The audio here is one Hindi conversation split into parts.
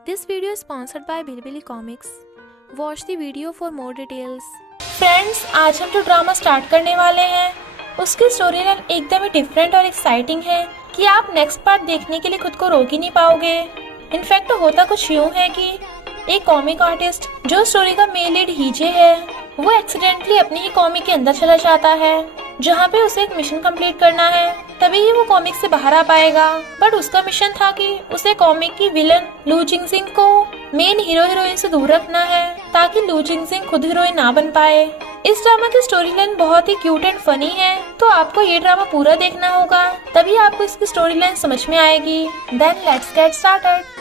This video is sponsored by Bilibili Comics. Watch the video for more details. Friends, आज हम जो ड्रामा स्टार्ट करने वाले हैं उसकी स्टोरी लाइन एकदम ही डिफरेंट और एक्साइटिंग है कि आप नेक्स्ट पार्ट देखने के लिए खुद को रोक ही नहीं पाओगे। इनफैक्ट होता कुछ यूँ है कि एक कॉमिक आर्टिस्ट जो स्टोरी का मेन लीड हीजे है वो एक्सीडेंटली अपनी ही कॉमिक के अंदर चला जाता है जहाँ पे उसे एक मिशन कंप्लीट करना है, तभी ही वो कॉमिक से बाहर आ पाएगा। बट उसका मिशन था कि उसे कॉमिक की विलन लू जिंगजिंग को मेन हीरोइन से दूर रखना है ताकि लू जिंगजिंग खुद हीरोइन ना बन पाए। इस ड्रामा की स्टोरी लाइन बहुत ही क्यूट एंड फनी है, तो आपको ये ड्रामा पूरा देखना होगा, तभी आपको इसकी स्टोरी लाइन समझ में आएगी। Then let's get started.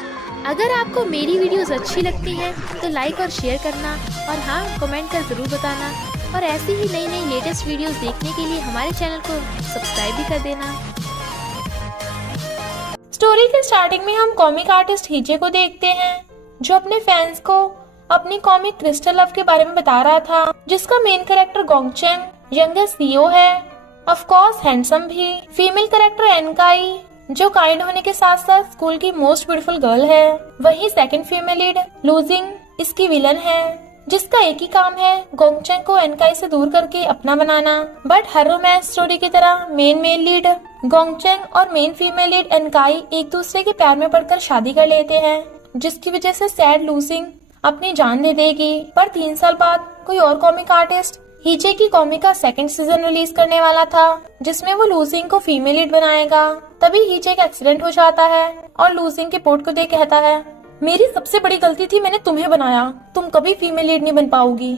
अगर आपको मेरी वीडियोस अच्छी लगती हैं तो लाइक और शेयर करना और हाँ कमेंट कर जरूर बताना, और ऐसी ही नई नई लेटेस्ट वीडियोस देखने के लिए हमारे चैनल को सब्सक्राइब भी कर देना। स्टोरी के स्टार्टिंग में हम कॉमिक आर्टिस्ट हीजे को देखते हैं जो अपने फैंस को अपनी कॉमिक क्रिस्टल लव के बारे में बता रहा था, जिसका मेन कैरेक्टर गोंगचेंग यंगेस्ट सीईओ है, ऑफ कोर्स हैंडसम भी। फीमेल कैरेक्टर एनकाई जो काइंड होने के साथ साथ स्कूल की मोस्ट ब्यूटीफुल गर्ल है। वहीं सेकंड फीमेल लीड लूजिंग इसकी विलन है, जिसका एक ही काम है गोंगचेंग को एनकाई से दूर करके अपना बनाना। बट हर रोमांस स्टोरी की तरह मेन लीड गोंगचेंग और मेन फीमेल लीड एनकाई एक दूसरे के प्यार में पड़कर शादी कर लेते हैं, जिसकी वजह से सैड लूजिंग अपनी जान दे देगी। पर 3 साल बाद कोई और कॉमिक आर्टिस्ट हीजे की कॉमिक का सेकंड सीजन रिलीज करने वाला था, जिसमें वो लूजिंग को फीमेल लीड बनाएगा। तभी हीजे का एक्सीडेंट हो जाता है और लूजिंग के पोर्ट को देख कहता है, मेरी सबसे बड़ी गलती थी, मैंने तुम्हें बनाया, तुम कभी फीमेल लीड नहीं बन पाओगी।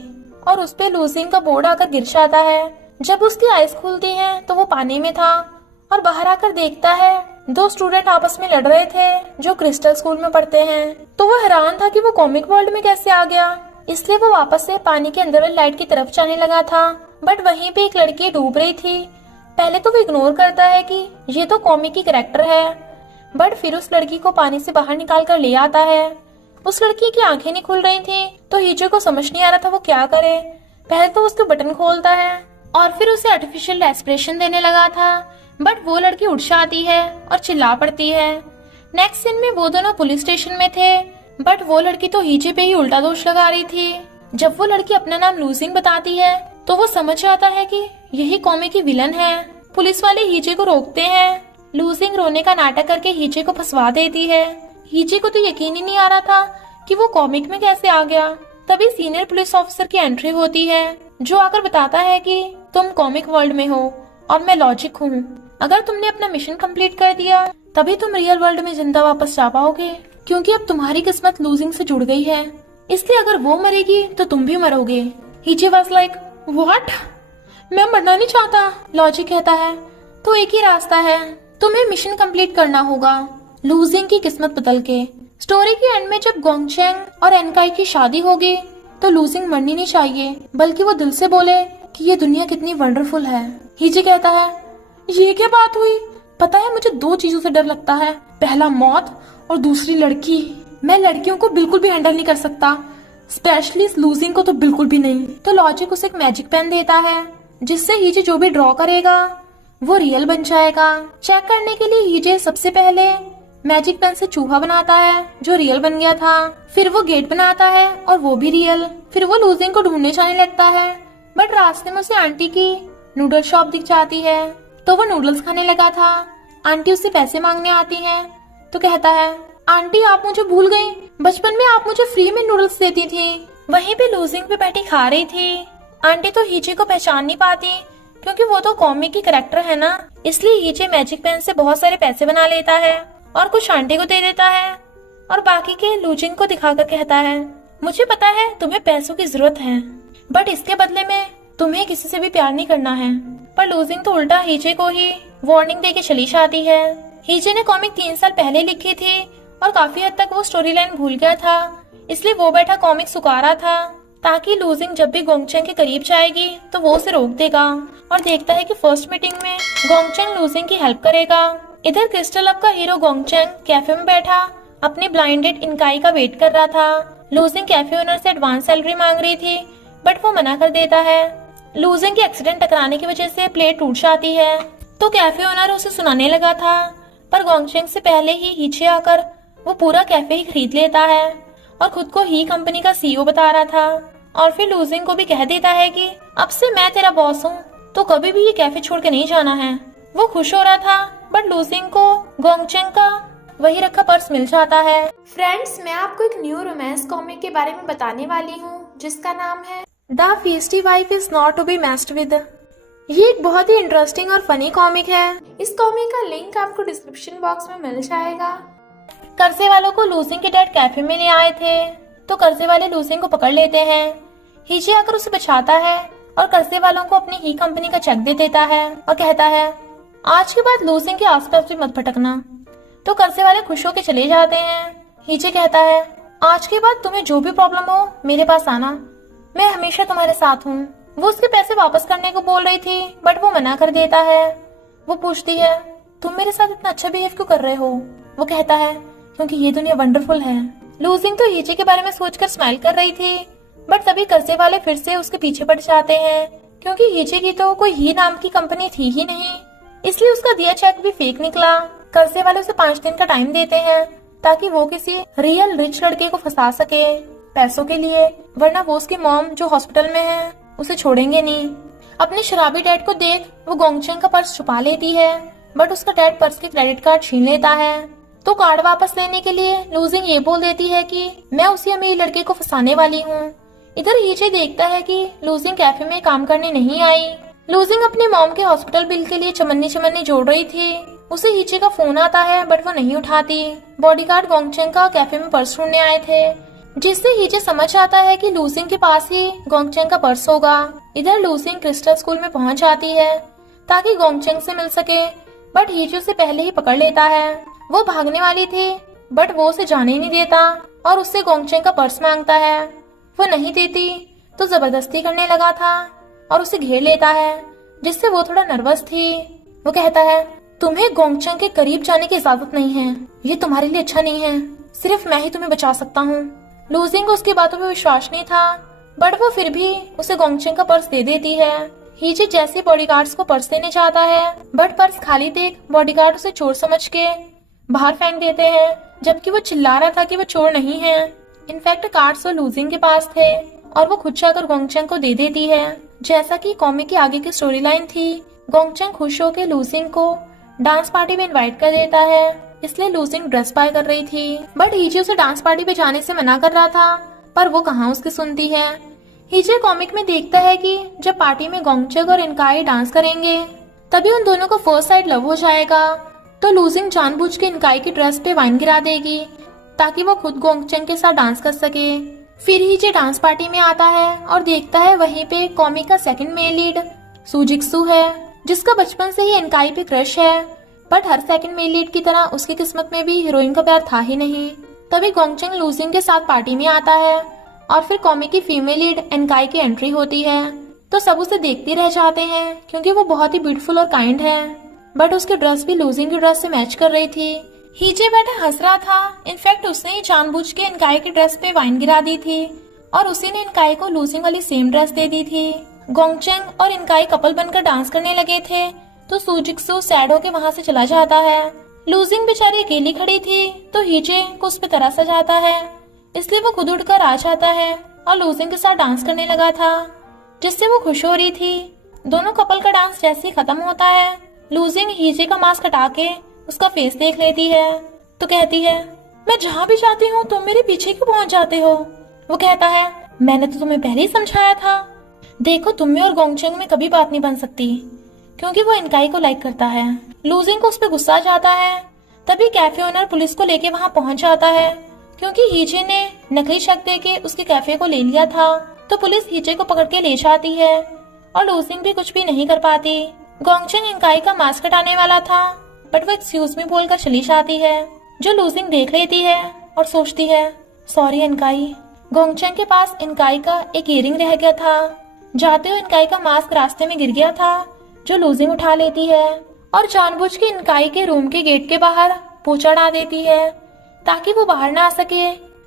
और उस पे लूजिंग का बोर्ड आकर गिर जाता है। जब उसकी आईज खुलती हैं तो वो पानी में था और बाहर आकर देखता है 2 स्टूडेंट आपस में लड़ रहे थे जो क्रिस्टल स्कूल में पढ़ते हैं। तो वो हैरान था कि वो कॉमिक वर्ल्ड में कैसे आ गया, इसलिए वो वापस से पानी के अंदर वाली लाइट की तरफ जाने लगा था। बट वहीं पे एक लड़की डूब रही थी। पहले तो वो इग्नोर करता है कि ये तो कॉमिक की कैरेक्टर है, बट फिर उस लड़की को पानी से बाहर निकाल कर ले आता है। उस लड़की की आंखें नहीं खुल रही थी, तो हीजे को समझ नहीं आ रहा था वो क्या करे। पहले तो उसके बटन खोलता है और फिर उसे आर्टिफिशियल रेस्पिरेशन देने लगा था, बट वो लड़की उठ जाती है और चिल्ला पड़ती है। नेक्स्ट सीन में वो दोनों पुलिस स्टेशन में थे, बट वो लड़की तो हीजे पे ही उल्टा दोष लगा रही थी। जब वो लड़की अपना नाम लूजिंग बताती है तो वो समझ जाता है कि यही कॉमिक की विलन है। पुलिस वाले हीजे को रोकते हैं। लूजिंग रोने का नाटक करके हीजे को फंसवा देती है। हीजे को तो यकीन ही नहीं आ रहा था कि वो कॉमिक में कैसे आ गया। तभी सीनियर पुलिस ऑफिसर की एंट्री होती है, जो आकर बताता है कि तुम कॉमिक वर्ल्ड में हो और मैं लॉजिक हूँ। अगर तुमने अपना मिशन कंप्लीट कर दिया तभी तुम रियल वर्ल्ड में जिंदा वापस जा पाओगे, क्योंकि अब तुम्हारी किस्मत लूजिंग से जुड़ गई है, इसलिए अगर वो मरेगी तो तुम भी मरोगे। हीजे वाज लाइक व्हाट, मैं मरना नहीं चाहता। लॉजिक कहता है तो एक ही रास्ता है, तुम्हें मिशन कंप्लीट करना होगा लूजिंग की किस्मत बदल के। स्टोरी के एंड में जब गोंगचेंग और एनकाई की शादी होगी तो लूजिंग मरनी नहीं चाहिए, बल्कि वो दिल से बोले कि ये दुनिया कितनी वंडरफुल है। हीजे कहता है ये क्या बात हुई, पता है मुझे 2 चीजों से डर लगता है, पहला मौत और दूसरी लड़की। मैं लड़कियों को बिल्कुल भी हैंडल नहीं कर सकता, स्पेशली इस लूजिंग को तो बिल्कुल भी नहीं। तो लॉजिक उसे एक मैजिक पेन देता है, जिससे हीजे जो भी ड्रॉ करेगा वो रियल बन जाएगा। चेक करने के लिए हीजे सबसे पहले मैजिक पेन से चूहा बनाता है जो रियल बन गया था। फिर वो गेट बनाता है और वो भी रियल। फिर वो लूजिंग को ढूंढने जाने लगता है, बट रास्ते में उसे आंटी की नूडल शॉप दिख जाती है, तो वो नूडल्स खाने लगा था। आंटी उससे पैसे मांगने आती है तो कहता है आंटी आप मुझे भूल गई, बचपन में आप मुझे फ्री में नूडल्स देती थी। वहीं पे लूजिंग पे बैठी खा रही थी। आंटी तो हीजे को पहचान नहीं पाती, क्योंकि वो तो कॉमिक की कैरेक्टर है ना, इसलिए हीजे मैजिक पेन से बहुत सारे पैसे बना लेता है और कुछ आंटी को दे देता है और बाकी के लूजिंग को दिखाकर कहता है मुझे पता है तुम्हें पैसों की जरूरत है, बट इसके बदले में तुम्हें किसी से भी प्यार नहीं करना है। पर लूजिंग तो उल्टा हीजे को ही वार्निंग दे के चली जाती है। हीजे ने कॉमिक 3 साल पहले लिखी थी और काफी हद तक वो स्टोरी लाइन भूल गया था, इसलिए वो बैठा कॉमिक सुखा रहा था ताकि लूजिंग जब भी गोंगचेंग के करीब जाएगी तो वो उसे रोक देगा। और देखता है कि फर्स्ट मीटिंग में गोंगचेंग लूजिंग की हेल्प करेगा। इधर क्रिस्टल लव का हीरो गोंगचेंग कैफे में बैठा अपने ब्लाइंडेड इनकाई का वेट कर रहा था। लूजिंग कैफे ओनर से एडवांस सैलरी मांग रही थी, बट वो मना कर देता है। लूजिंग के एक्सीडेंट टकराने की वजह से प्लेट टूट जाती है, तो कैफे ओनर उसे सुनाने लगा था, पर गोंगचेंग से पहले ही हीचे आकर वो पूरा कैफे ही खरीद लेता है और खुद को ही कंपनी का सीईओ बता रहा था। और फिर लूजिंग को भी कह देता है कि अब से मैं तेरा बॉस हूँ, तो कभी भी ये कैफे छोड़ के नहीं जाना है। वो खुश हो रहा था, बट लूजिंग को गोंगचेंग का वही रखा पर्स मिल जाता है। फ्रेंड्स, मैं आपको एक न्यू रोमांस कॉमिक के बारे में बताने वाली हूँ जिसका नाम है the feisty wife is not to be messed with. ये एक बहुत ही इंटरेस्टिंग और फनी कॉमिक है। इस कॉमिक का लिंक आपको डिस्क्रिप्शन बॉक्स में मिल जाएगा। कर्जे वालों को लूजिंग के डैड कैफे में ले आए थे, तो कर्जे वाले लूजिंग को पकड़ लेते हैं। हीजे आकर उसे बचाता है और कर्जे वालों को अपनी ही कंपनी का चेक दे देता है और कहता है आज के बाद लूजिंग के आसपास भी मत भटकना। तो कर्जे वाले खुश होकर चले जाते हैं। हीजे कहता है आज के बाद तुम्हें जो भी प्रॉब्लम हो मेरे पास आना, मैं हमेशा तुम्हारे साथ हूँ। वो उसके पैसे वापस करने को बोल रही थी, बट वो मना कर देता है। वो पूछती है तुम मेरे साथ इतना अच्छा बिहेव क्यों कर रहे हो। वो कहता है क्योंकि ये दुनिया वंडरफुल है। लूजिंग तो हीजे के बारे में सोचकर स्माइल कर रही थी, बट तभी कर्जे वाले फिर से उसके पीछे पड़ जाते हैं, क्योंकि हीजे की तो कोई ही नाम की कंपनी थी ही नहीं, इसलिए उसका दिया चेक भी फेक निकला। कर्जे वाले उसे 5 दिन का टाइम देते हैं ताकि वो किसी रियल रिच लड़के को फंसा सके पैसों के लिए, वरना वो उसकी मॉम जो हॉस्पिटल में है उसे छोड़ेंगे नहीं। अपने शराबी डैड को देख वो गोंगचेंग का पर्स छुपा लेती है, बट उसका डैड पर्स के क्रेडिट कार्ड छीन लेता है। तो कार्ड वापस लेने के लिए लूजिंग ये बोल देती है कि मैं उसी अमीर लड़के को फंसाने वाली हूँ। इधर हीजे देखता है कि लूजिंग कैफे में काम करने नहीं आई। लूजिंग अपनी मॉम के हॉस्पिटल बिल के लिए चमन्नी जोड़ रही थी। उसे हीजे का फोन आता है, बट वो नहीं उठाती। बॉडीगार्ड गोंगचेंग का कैफे में पर्स ढूंढने आए थे, जिससे हीजे समझ आता है कि लूजिंग के पास ही गोंगचेंग का पर्स होगा। इधर लूजिंग क्रिस्टल स्कूल में पहुंच जाती है ताकि गोंगचेंग से मिल सके, बट हीजे उसे पहले ही पकड़ लेता है। वो भागने वाली थी, बट वो उसे जाने ही नहीं देता और उससे गोंगचेंग का पर्स मांगता है। वो नहीं देती तो जबरदस्ती करने लगा था और उसे घेर लेता है, जिससे वो थोड़ा नर्वस थी। वो कहता है तुम्हें गोंगचेंग के करीब जाने की इजाजत नहीं है, ये तुम्हारे लिए अच्छा नहीं है, सिर्फ मैं ही तुम्हें बचा सकता हूँ। लूजिंग को उसकी बातों पर विश्वास नहीं था, बट वो फिर भी उसे गोंगचेंग का पर्स दे देती है। हीजे जैसे बॉडीगार्ड्स को पर्स देने जाता है, बट पर्स खाली देख बॉडीगार्ड उसे चोर समझ के बाहर फेंक देते हैं, जबकि वो चिल्ला रहा था कि वो चोर नहीं है। इनफैक्ट कार्ड्स वो लूजिंग के पास थे और वो खुद जाकर गोंगचेंग को दे देती है। जैसा कि कॉमिक की आगे की स्टोरी लाइन थी, गोंगचेंग खुश होकर लूजिंग को डांस पार्टी में इनवाइट कर देता है, इसलिए लूजिंग ड्रेस बाय कर रही थी, बट हीजे उसे डांस पार्टी पे जाने से मना कर रहा था, पर वो कहाँ उसकी सुनती है। हीजे कॉमिक में देखता है कि जब पार्टी में गोंगचेंग और इनकाई डांस करेंगे तभी उन दोनों को फर्स्ट साइड लव हो जाएगा। तो लूजिंग जानबूझ के इनकाई की ड्रेस पे वाइन गिरा देगी ताकि वो खुद गोंगचेंग के साथ डांस कर सके। फिर हीजे डांस पार्टी में आता है और देखता है वहीं पे कॉमिक का सेकंड मेल लीड सूजिक्सू है, जिसका बचपन से ही इनकाई पे क्रश है, but her second male lead की तरह उसकी किस्मत में भी हीरोइन का प्यार था ही नहीं। तभी गोंगचेंग लूजिंग के साथ पार्टी में आता है और फिर कॉमिक की फीमेल लीड इनकाई की एंट्री होती है, तो सब उसे देखते रह जाते हैं क्योंकि वो बहुत ही ब्यूटीफुल और काइंड है, बट उसकी ड्रेस भी लूजिंग की ड्रेस से मैच कर रही थी। हीजे बैठा हंस रहा था, इनफैक्ट उसने ही जानबूझ के इनकाई की ड्रेस पे वाइन गिरा दी थी और उसी ने इनकाई को लूजिंग वाली सेम ड्रेस दे दी थी। गोंगचेंग और इनकाई कपल बनकर डांस करने लगे थे, तो सूजिक्सू सैड होके वहाँ से चला जाता है। लूजिंग बेचारी अकेली खड़ी थी, तो हीजे को उस पे तरस आ जाता है, इसलिए वो खुद उठकर आ जाता है और लूजिंग के साथ डांस करने लगा था, जिससे वो खुश हो रही थी। दोनों कपल का डांस जैसे ही खत्म होता है, लूजिंग हीजे का मास्क हटा के उसका फेस देख लेती है, तो कहती है मैं जहाँ भी जाती हूँ तुम मेरे पीछे क्यों पहुँच जाते हो। वो कहता है मैंने तो तुम्हें पहले ही समझाया था, देखो तुम में और गोंगचेंग में कभी बात नहीं बन सकती, क्योंकि वो इनकाई को लाइक करता है। लूजिंग को उस पर गुस्सा जाता है। तभी कैफे ओनर पुलिस को लेके वहाँ पहुँच जाता है, क्योंकि हीजे ने नकली शक देके उसके कैफे को ले लिया था। तो पुलिस हीजे को पकड़ के ले जाती है और लूजिंग भी कुछ भी नहीं कर पाती। गोंगचेंग इनकाई का मास्क हटाने वाला था, बट वो एक्सक्यूज मी बोलकर चली जाती है, जो लूजिंग देख लेती है और सोचती है सॉरी इनकाई। गोंगचेंग के पास इनकाई का एक इयरिंग रह गया था। जाते हुए इनकाई का मास्क रास्ते में गिर गया था, जो लूजिंग उठा लेती है और जानबूझ के इनकाई के रूम के गेट के बाहर पोछा डाल देती है ताकि वो बाहर ना आ सके।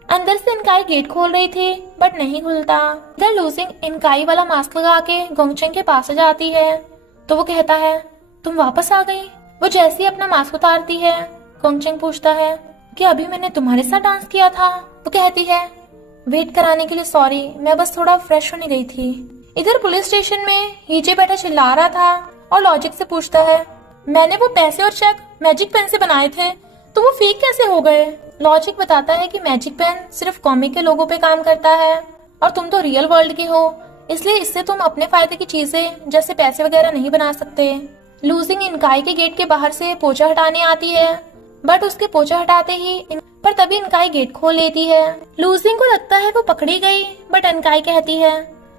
अंदर से इनकाई गेट खोल रही थी, बट नहीं खुलता। इधर लूजिंग इनकाई वाला मास्क लगा के गोंगचेंग के पास जाती है, तो वो कहता है तुम वापस आ गई। वो जैसे ही अपना मास्क उतारती है, गोंगचेंग पूछता है कि अभी मैंने तुम्हारे साथ डांस किया था। वो कहती है वेट कराने के लिए सॉरी, मैं बस थोड़ा फ्रेश होने गई थी। इधर पुलिस स्टेशन में हीजे बैठा चिल्ला रहा था और लॉजिक से पूछता है मैंने वो पैसे और चेक मैजिक पेन से बनाए थे, तो वो फेक कैसे हो गए? लॉजिक बताता है कि मैजिक पेन सिर्फ कॉमिक के लोगों पे काम करता है और तुम तो रियल वर्ल्ड के हो, इसलिए इससे तुम अपने फायदे की चीजें जैसे पैसे वगैरह नहीं बना सकते। लूजिंग इनकाई के गेट के बाहर से पोछा हटाने आती है, बट उसके पोछा हटाते ही पर तभी इनकाई गेट खोल लेती है। लूजिंग को लगता है वो पकड़ी गई, बट इनकाई कहती है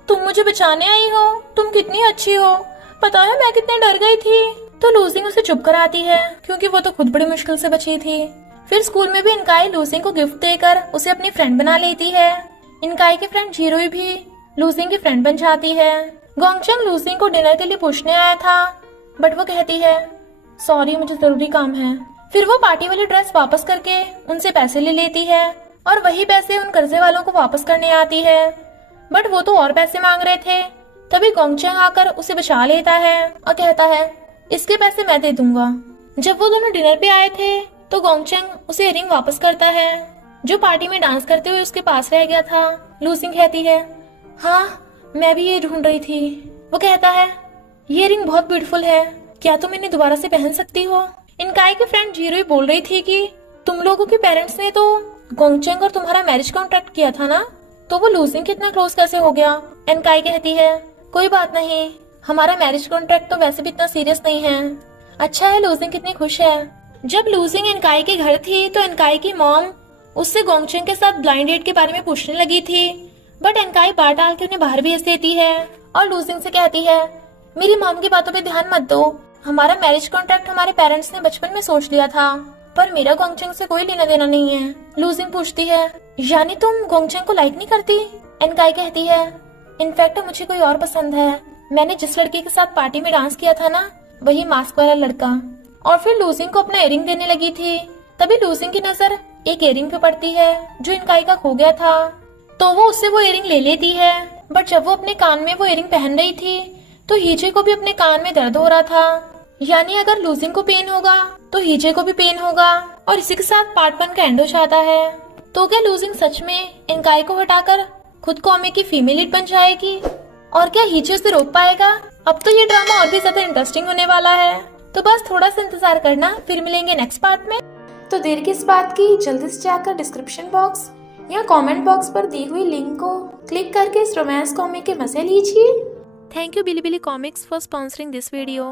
तुम मुझे बचाने आई हो, तुम कितनी अच्छी हो, पता है मैं कितने डर गई थी। तो लूजिंग उसे चुप कराती है क्योंकि वो तो खुद बड़ी मुश्किल से बची थी। फिर स्कूल में भी इनकाई लूजिंग को गिफ्ट देकर उसे अपनी फ्रेंड बना लेती है। इनकाई की फ्रेंड जीरोई भी लूजिंग की फ्रेंड बन जाती है। गोंगचंग लूजिंग को डिनर के लिए पूछने आया था, बट वो कहती है सॉरी मुझे जरूरी काम है। फिर वो पार्टी वाली ड्रेस वापस करके उनसे पैसे ले लेती है और वही पैसे उन कर्जे वालों को वापस करने आती है, बट वो तो और पैसे मांग रहे थे। तभी गोंगचंग आकर उसे बचा लेता है और कहता है इसके पैसे मैं दे दूंगा। जब वो दोनों डिनर पे आए थे तो गोंगचंग उसे इयररिंग वापस करता है जो पार्टी में डांस करते हुए उसके पास रह गया था। लूजिंग कहती है हाँ मैं भी ये ढूंढ रही थी। वो कहता है ये रिंग बहुत ब्यूटीफुल है, क्या तुम इन्हें दोबारा से पहन सकती हो? इनकाई की फ्रेंड जीरोई बोल रही थी कि तुम लोगों के पेरेंट्स ने तो गोंगचंग और तुम्हारा मैरिज कॉन्ट्रैक्ट किया था ना, तो वो लूजिंग कितना क्लोज कैसे हो गया? इनकाई कहती है कोई बात नहीं, हमारा मैरिज कॉन्ट्रैक्ट तो वैसे भी इतना सीरियस नहीं है। अच्छा है लूजिंग कितनी खुश है। जब लूजिंग इनकाई के घर थी तो इनकाई की मॉम उससे गोंगचंग के साथ ब्लाइंड डेट के बारे में पूछने लगी थी, बट इनकाई बार डाल के उन्हें बाहर भेज देती है और लूजिंग से कहती है मेरी मॉम की बातों पे ध्यान मत दो, हमारा मैरिज कॉन्ट्रैक्ट हमारे पेरेंट्स ने बचपन में सोच लिया था, पर मेरा गोंगचंग से कोई लेना देना नहीं है। लूजिंग पूछती है यानी तुम गोंगचंग को लाइक नहीं करती? इनकाई कहती है इनफैक्ट मुझे कोई और पसंद है, मैंने जिस लड़के के साथ पार्टी में डांस किया था ना वही मास्क वाला लड़का। और फिर लूजिंग को अपना इयररिंग देने लगी थी, तभी लूजिंग की नजर एक इयररिंग पे पड़ती है जो इनकाई का खो गया था, तो वो उससे वो इयररिंग ले लेती है। बट जब वो अपने कान में वो इयररिंग पहन रही थी तो हीजे को भी अपने कान में दर्द हो रहा था, यानी अगर लूजिंग को पेन होगा तो हीजे को भी पेन होगा, और इसी के साथ पार्ट 1 का एंड हो जाता है। तो क्या लूजिंग सच में इनकाई को हटाकर खुद कॉमिक की फीमेल लीड बन जाएगी, और क्या हीजे उसे रोक पाएगा? अब तो ये ड्रामा और भी ज्यादा इंटरेस्टिंग होने वाला है, तो बस थोड़ा सा इंतजार करना, फिर मिलेंगे नेक्स्ट पार्ट में। तो देर किस बात की, जल्दी से जाकर डिस्क्रिप्शन बॉक्स या कमेंट बॉक्स पर दी हुई लिंक को क्लिक करके इस रोमांस कॉमिक के मजे लीजिए। Thank you Bilibili Comics for sponsoring this video.